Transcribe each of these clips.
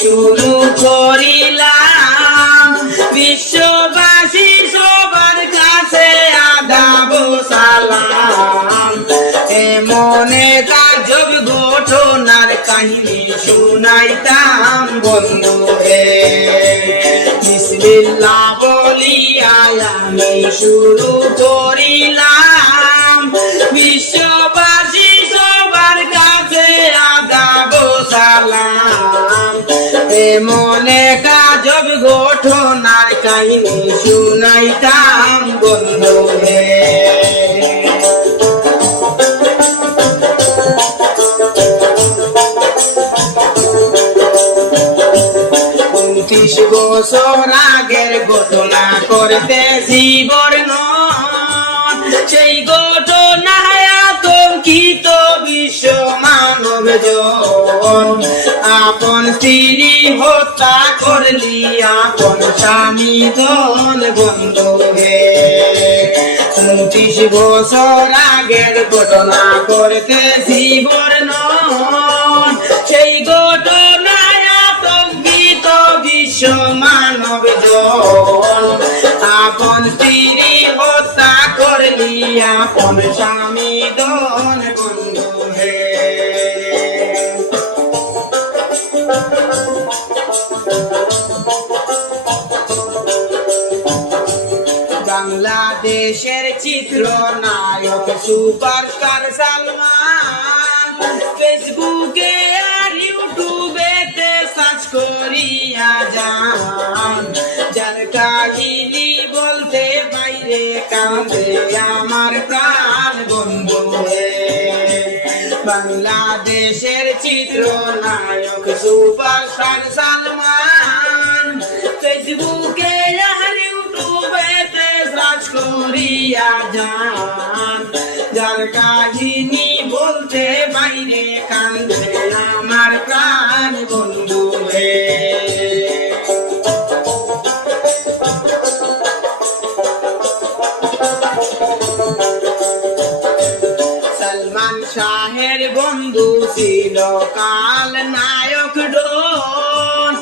শুরু করিলাম বিশ্ববাসী সবার কাছে আদাব সালাম এমনে তাজব ঘটনার কাহিনী শুনাইতাম বন্ধু হে বিসমিল্লাহ বলিয়া আমি শুরু করিলাম বিশ্ববাসী সবার কাছে আদাব সালাম এমনে কাজব ঘটনার কাহিনী শুনাইতাম বন্ধু হে 30 বছর আগের ঘটনা করতে জীবর্ণন সেই ঘটনায় আতঙ্কিত বিশ্ব মানব জন আপন স্ত্রী হত্যা করলি আপন স্বামী ধন বন্ধু হে 29 বছর আগের ঘটনা করতে জীবর্ণন সেই ঘটনায় আতঙ্কিত বিশ্ব মানব জন আপন স্ত্রী হত্যা করলি আপন স্বামী ধন বন্ধু হে বাংলাদেশের চিত্র নায়ক সুপারস্টার সালমান ফেসবুকে আর ইউটিউবেতে সার্চ করিয়া যান যার কাহিনী বলতে বাইরে কাঁদে আমার প্রাণ বন্ধু হে বাংলাদেশের চিত্র নায়ক সুপারস্টার সালমান ফেসবুকে আর ইউটিউবেতে সার্চ করিয়া যান যার কাহিনী বলতে বাইরে কাঁদে আমার প্রাণ বন্ধু হে সালমান শাহের বন্ধু ছিল কাল নায়ক ডন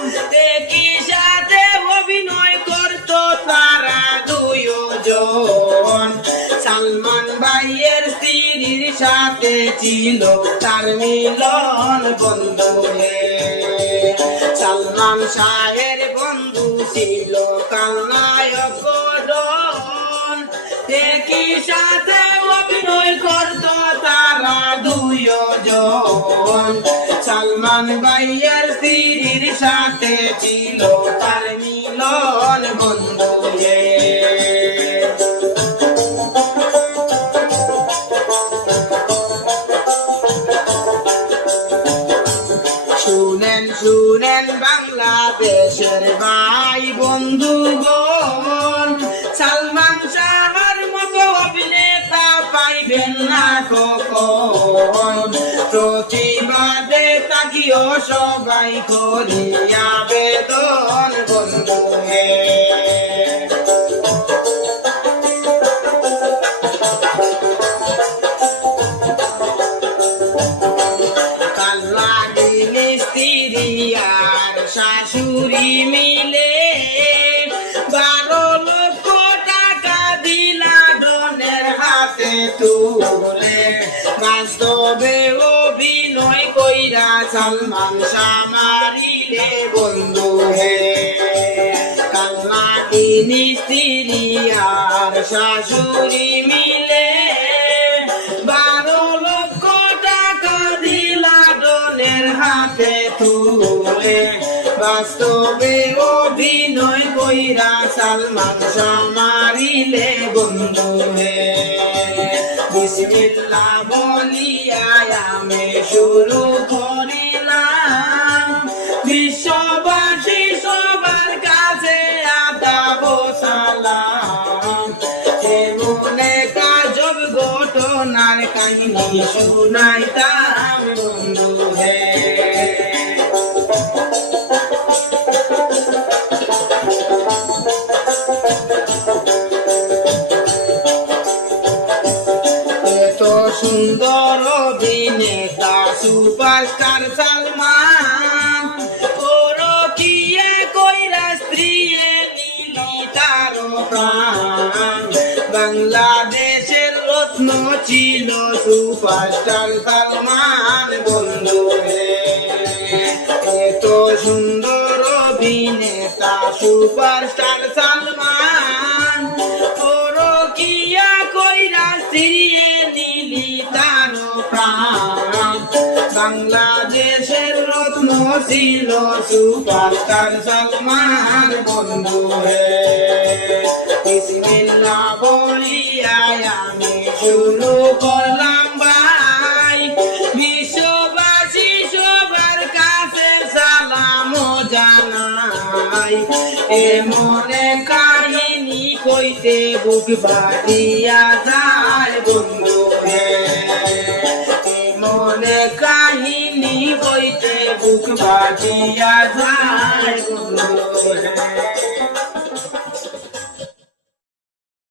একই সাথে অভিনয় করত তারা দুইজন সালমান ভাইয়ের স্ত্রীর সাথে ছিল তার মিলন বন্ধু হে সালমান শাহের বন্ধু ছিল কাল নায়ক ডন একই সাথে অভিনয় করত তারা দুইজন সালমান ভাইয়ের স্ত্রীর সাথে ছিল তার মিলন বন্ধু হে শুনেন শুনেন বাংলাদেশের ভাই বন্ধুগণ সালমান শাহর মতো অভিনেতা পাইবেন না কখন প্রতিবাদে তাকিও সবাই করি আবেদন বন্ধু হে স্ত্রী আর শাশুড়ি মিলে 12 লক্ষ টাকা দিলা ডনের হাতে তুলে বাস্তবে অভিনয় কইরা সালমান শাহ মারিলে বন্ধু হে কালমাকিনী স্ত্রী আর শাশুড়ি মিলে 12 লক্ষ টাকা দিলা ডনের হাতে তুলে বাস্তবে অভিনয় কইরা সালমান শাহ মারিলে বন্ধু হে বিসমিল্লাহ বলিয়া আমি শুরু করিলাম বিশ্ববাসী সবার কাছে আদাব সালাম এমনে কাজব ঘটনার কাহিনী শুনাইতাম বন্ধু হে সুন্দর অভিনেতা সুপারস্টার সালমান ওর ছিল সুপারস্টার সালমান বন্ধু হে এত সুন্দর অভিনেতা সুপারস্টার সালমান পরকিয়া কইরা সিরিয়ে নিলি তার প্রাণ বাংলাদেশের রত্ন ছিল সুপারস্টার সালমান বন্ধু হে বিসমিল্লাহ বলিয়া আমি শুরু করলাম ভাই বিশ্ববাসী সবার কাছে সালাম জানাই এমন কাহিনী কইতে বুক বাড়িয়া যায় বন্ধু হে এমন কাহিনী কইতে বুক বাড়িয়া যায় বন্ধু হে।